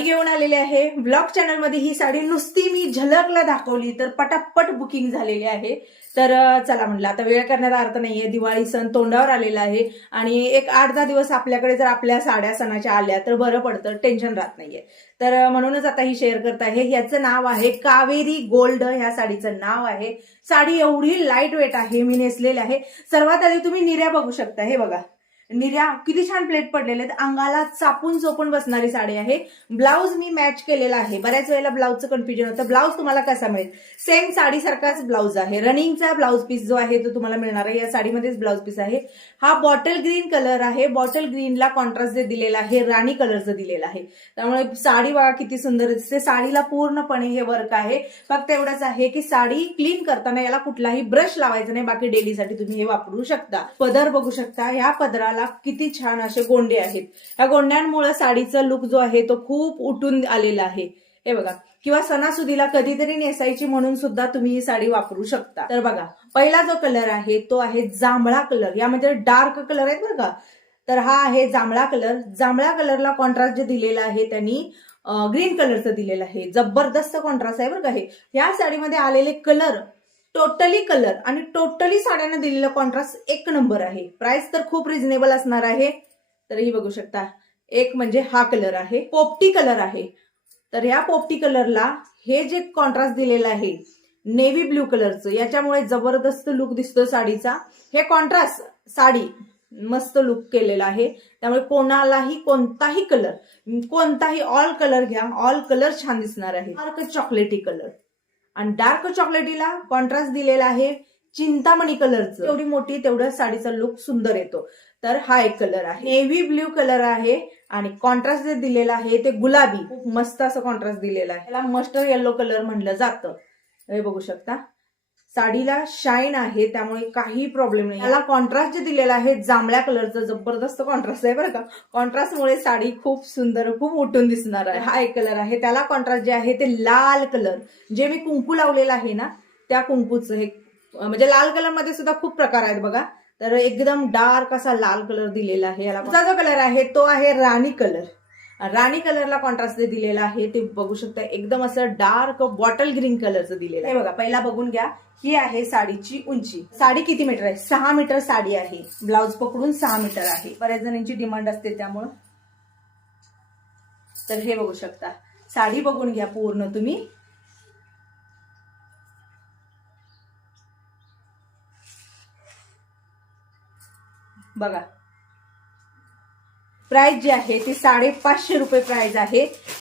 घेऊन आलेले आहे ब्लॉग चॅनल मध्ये। ही साडी नुसती मी झलकला दाखवली तर पटापट बुकिंग झालेली आहे। तर चला म्हणलं आता वेळ करण्याचा अर्थ नाहीये, दिवाळी सण तोंडावर आलेला आहे आणि एक 8-10 दिवस आपल्याकडे जर आपल्या साड्या सणाच्या आल्या तर बरं पडतं, टेन्शन राहत नाहीये। तर म्हणूनच आता ही शेअर करत आहे। ह्याचं नाव आहे कावेरी गोल्ड, ह्या साडीचं नाव आहे। साडी एवढी लाईट वेट आहे, मी नेसलेली आहे। सर्वात आधी तुम्ही निर्या बघू शकता, हे बघा निर्या किती छान प्लेट पडलेले आहेत, अंगाला चापून चोपून बसणारी साडी आहे। ब्लाऊज मी मॅच केलेला आहे। बऱ्याच वेळेला ब्लाऊजचं कन्फ्युजन होतं, ब्लाऊज तुम्हाला कसा मिळेल, सेम साडीसारखाच ब्लाऊज आहे। रनिंगचा ब्लाऊज पीस जो आहे तो तुम्हाला मिळणार आहे, या साडीमध्येच ब्लाऊज पीस आहे। हा बॉटल ग्रीन कलर आहे, बॉटल ग्रीनला कॉन्ट्रास्ट जे दिलेला आहे राणी कलरचं दिलेलं आहे, त्यामुळे साडी बघा किती सुंदर दिसते। साडीला पूर्णपणे हे वर्क आहे। फक्त एवढंच आहे की साडी क्लीन करताना याला कुठलाही ब्रश लावायचा नाही, बाकी डेलीसाठी तुम्ही हे वापरू शकता। पदर बघू शकता, या पदराला किती छान असे गोंडे आहेत। या गोंड्यांमुळे साडीचा लुक जो आहे तो खूप उठून आलेला आहे, हे बघा। किंवा सणासुदीला कधीतरी नेसायची म्हणून सुद्धा तुम्ही ही साडी वापरू शकता। तर बघा पहिला जो कलर आहे तो आहे जांभळा कलर, यामध्ये डार्क कलर आहेत बरं का। तर हा आहे जांभळा कलर। जांभळ्या कलरला कॉन्ट्रास्ट जे दिलेला आहे त्यांनी ग्रीन कलरचं दिलेलं आहे, जबरदस्त कॉन्ट्रास्ट आहे बरं का हे। या साडीमध्ये आलेले कलर टोटली कलर आणि टोटली साड्यांना दिलेला कॉन्ट्रास्ट एक नंबर आहे। प्राइस तर खूप रिझनेबल असणार आहे। तर ही बघू शकता, एक म्हणजे हा कलर आहे, पोपटी कलर आहे। तर या पोपटी कलरला हे जे कॉन्ट्रास्ट दिलेलं आहे नेव्ही ब्ल्यू कलरचं, याच्यामुळे जबरदस्त लुक दिसतो साडीचा। हे कॉन्ट्रास्ट साडी मस्त लुक केलेला आहे, त्यामुळे कोणालाही कोणताही कलर, कोणताही ऑल कलर घ्या, ऑल कलर छान दिसणार आहे। डार्क चॉकलेटी कलर आणि डार्क चॉकलेटीला कॉन्ट्रास्ट दिलेला आहे चिंतामणी कलरचं, एवढी मोठी तेवढं साडीचा लुक सुंदर येतो। तर हा एक कलर आहे, नेव्ही ब्ल्यू कलर आहे आणि कॉन्ट्रास्ट जे दिलेला आहे ते गुलाबी, खूप मस्त असं कॉन्ट्रास्ट दिलेला आहे। याला मस्टर्ड येलो कलर म्हणलं जातं, हे बघू शकता। साडीला शाईन आहे त्यामुळे काही प्रॉब्लेम नाही। याला कॉन्ट्रास्ट जे दिलेला आहे जांभळ्या कलरचं, जबरदस्त कॉन्ट्रास्ट आहे बरं का। कॉन्ट्रास्टमुळे साडी खूप सुंदर, खूप उठून दिसणार आहे। हा एक कलर आहे, त्याला कॉन्ट्रास्ट जे आहे ते लाल कलर, जे मी कुंकू लावलेला आहे ना त्या कुंकूचं हे, म्हणजे लाल कलर मध्ये सुद्धा खूप प्रकार आहेत बघा। तर एकदम डार्क असा लाल कलर दिलेला आहे। याला जो कलर आहे तो आहे राणी कलर। राणी कलरला कॉन्ट्रास्ट दिलेला आहे ते बघू शकता, एकदम असं डार्क बॉटल ग्रीन कलरचं दिलेलं आहे। हे बघा पहिला बघून घ्या, ही आहे साडीची उंची। साडी किती मीटर आहे? 6 मीटर साडी आहे, ब्लाऊज पकडून 6 मीटर आहे। बऱ्याच जणांची डिमांड असते त्यामुळं। तर हे बघू शकता, साडी बघून घ्या पूर्ण तुम्ही। बघा प्राइस जी आहे ती 550 रुपये प्राइस आहे।